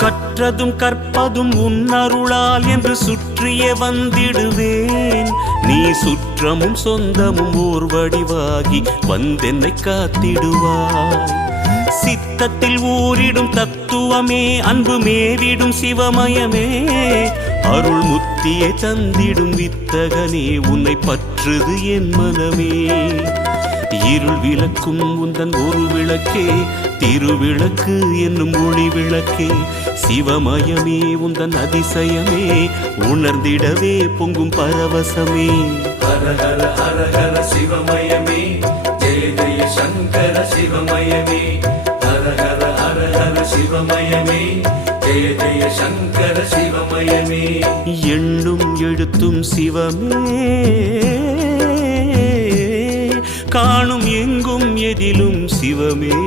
கற்றதும் கற்பதும் உன்னருளால் என்று சுற்றிய வந்திடுவேன். நீ சுற்றமும் சொந்தமும் ஓர் வடிவாகி வந்தென்னை காத்திடுவாய். சித்தத்தில் ஊரிடும் தத்துவமே, அன்பு மேவிடும் சிவமயமே, அருள் முத்தியை தந்திடும் வித்தகனே, உன்னை பற்றுது என் மனமே. இருள் விளக்கும் உந்தன் ஒரு விளக்கே, திருவிளக்கு என்னும் ஒளி விளக்கே, சிவமயமே உந்தன் அதிசயமே, உணர்ந்திடவே பொங்கும் பரவசமே. ஹர ஹர ஹர ஹர சிவமயமே, ஜெய ஜெய சங்கர சிவமயமே. ஹர ஹர ஹர ஹர சிவமயமே, ஜெய ஜெய சங்கர சிவமயமே. எண்ணும் எழுத்தும் சிவமே, காணும் எங்கும் எதிலும் சிவமே.